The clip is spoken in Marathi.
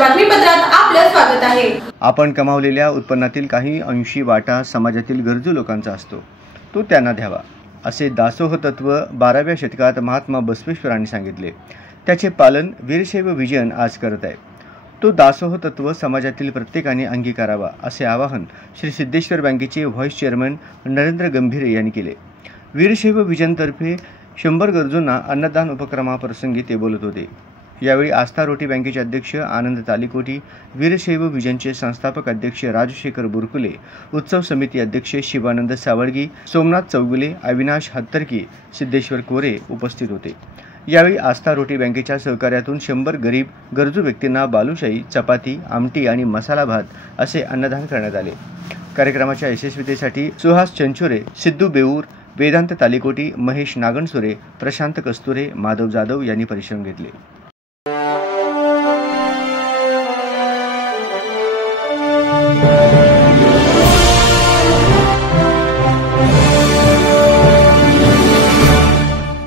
बातमीपत्रात आपलं स्वागत आहे। आपण कमावलेल्या उत्पन्नातील काही अंशी वाटा समाजातील गरजू लोकांचा असतो, तो त्यांना द्यावा, असे दासोह तत्व 12व्या शतकात महात्मा बसवेश्वरांनी सांगितले। त्याचे पालन वीरशैव विजन आज करत आहे। तो दासोह तत्व समाजातील प्रत्येकाने अंगीकारावा, असे आवाहन श्री सिद्धेश्वर बँकेचे व्हाईस चेअरमन नरेंद्र गंभीरे यांनी केले। वीरशैव विजनतर्फे 100 गरजूंना अन्नदान उपक्रमाप्रसंगी ते बोलत होते। यावेळी आस्था रोटी बँकेचे अध्यक्ष आनंद तालीकोटी, वीरशैव विजनचे संस्थापक अध्यक्ष राजशेखर बुरकुले, उत्सव समिती अध्यक्ष शिवानंद सावळगी, सोमनाथ चौगुले, अविनाश हत्तरकी, सिद्धेश्वर कोरे उपस्थित होते। यावेळी आस्था रोटी बँकेच्या सहकार्यातून 100 गरीब गरजू व्यक्तींना बालुशाही, चपाती, आमटी आणि मसाला भात असे अन्नदान करण्यात आले। कार्यक्रमाच्या यशस्वीतेसाठी सुहास चंचोरे, सिद्धू बेऊर, वेदांत तालीकोटी, महेश नागणसुरे, प्रशांत कस्तुरे, माधव जाधव यांनी परिश्रम घेतले। Thank you.